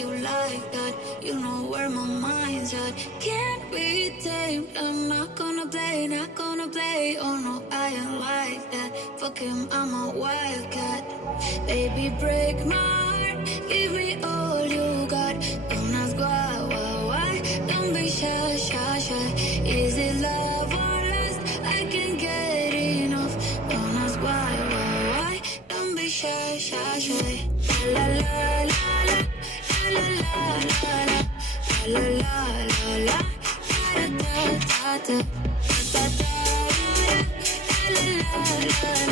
you like that. You know where my mind's at. Can't be tamed. I'm not gonna play, not gonna play. Oh no, I ain't like that. Fuck him, I'm a wildcat. Baby, break my heart. Give me all you got. Don't ask why. Don't be shy, shy, shy. Is it love or lust? I can't get enough. Don't ask why. Don't be shy, shy, shy. La la la la la la la la la la la la da da da da da da da la la la la